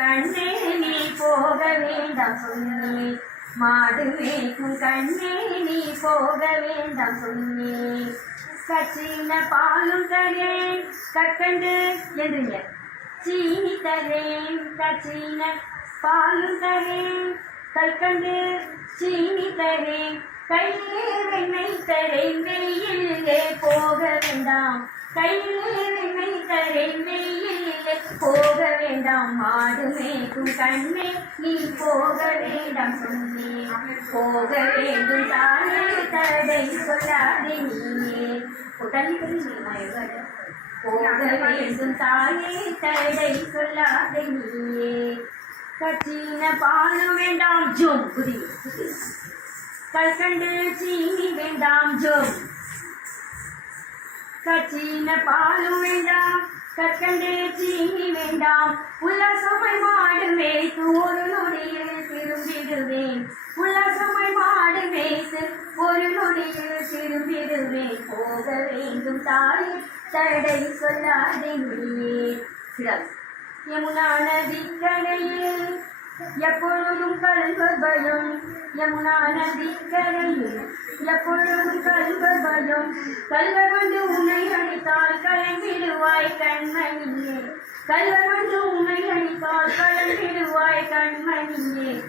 கண்ணே நீ போக வேண்டாம் சொன்னே மாடு மேய்க்கும் கண்ணே நீ போக வேண்டாம் சொன்னே கச்சின பாலும் தரேன் கற்கண்டு எதுங்க சீனி தரேன் கச்சின பாலும் தரேன் கற்கண்டு சீனி தரேன். கையிலே வெண்ணெய் தரேன் வெயிலே போக வேண்டாம். கையிலே வேண்டாம் மாடு மேய்க்கும் கண்ணே நீ போக வேண்டாம் சொன்னே. போக வேண்டும் தானே தடை சொல்லாதே நீயே. உடனே போக வேண்டும் தாயே தடை சொல்லாதே நீயே. கச்சின பாலும் வேண்டாம் ஜோம் புரி கல்கண்டு சீனி வேண்டாம் ஜோம். கச்சின பாலும் வேண்டாம் கற்கண்டு சீனி வேண்டாம். உல்லாசமாய் மாடு மேய்த்து ஒரு நொடியில் திரும்பிடுவேன். உல்லாசமாய் மாடு மேய்த்து ஒரு நொடியில் திரும்பிடுவேன். போக வேண்டும் தாய் தடை சொல்லாதே நொடியே சிறப்பு யமுனா நதிக்கரையில் எப்பொழுதும் கல்வர் பயம். யமுனா நதிக்கரையில் எப்பொழுதும் கல்வர் பயம். கல்வர் வந்து உன்னை அடித்தால் கலங்கிடுவாய் கண்மணியே. கல்வர் வந்து உன்னை அடித்தால் கண்மணியே.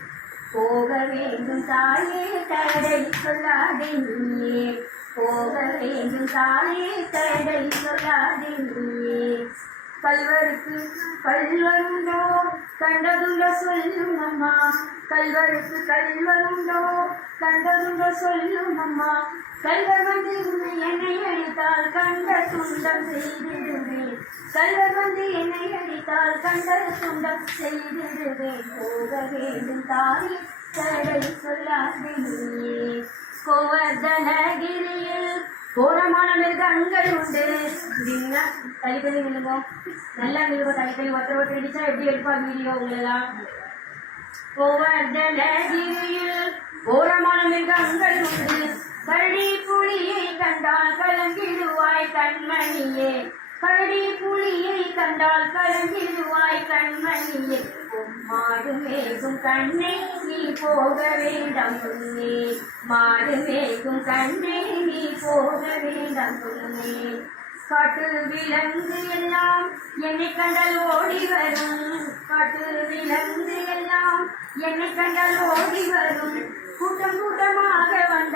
போக வேண்டும் தாயே தடை சொல்லாதே நீயே. போக வேண்டும் தாயே தடை சொல்லாதே நீயே. கல்வருக்கு கல்வருண்டோ கண்டதுண்ட சொல்லும் அம்மா. கல்வருக்கு கல்வருண்டோ கண்டதுண்ட சொல்லும் அம்மா. கல்வர் வந்து உன்னை என்னை அடித்தால் கண்ட துண்டம் செய்திடுவேன் கல்வர் வந்து என்னை அடித்தால் கண்ட துண்டம் செய்திடுவேன் போக வேண்டும் தாய் தடை சொல்லாதே கோவர்தனகிரியில் கோரமான மிருகங்கள் உண்டு. அப்படின்னா தனிப்பதி நிலுங்க நல்லா நிலுங்க தனிப்பதி ஒருத்தர் ஒருத்தர் அடிச்சா எப்படி எடுப்பாங்க வீடியோ உங்களெல்லாம்? கோவர்தனகிரியில் கோரமான மிருகங்கள் உண்டு. கரடி புலியை கண்டால் கலங்கிடுவாய் கண்மணியே. கரடி புலியை கண்டால் கலங்கிடுவாய் கண்மணியே. மாடு மேகும் கண்ணே நீ போக வேண்டாம் சொன்னே மாடு மேகும் கண்ணே நீ போக வேண்டாம் சொன்னே காட்டு விலங்கு எல்லாம் என்னை கண்டால் ஓடி வரும். காட்டு விலங்கு எல்லாம் என்னை கண்டால் ஓடி வரும். கூட்டம் கூட்டமாக வந்தால்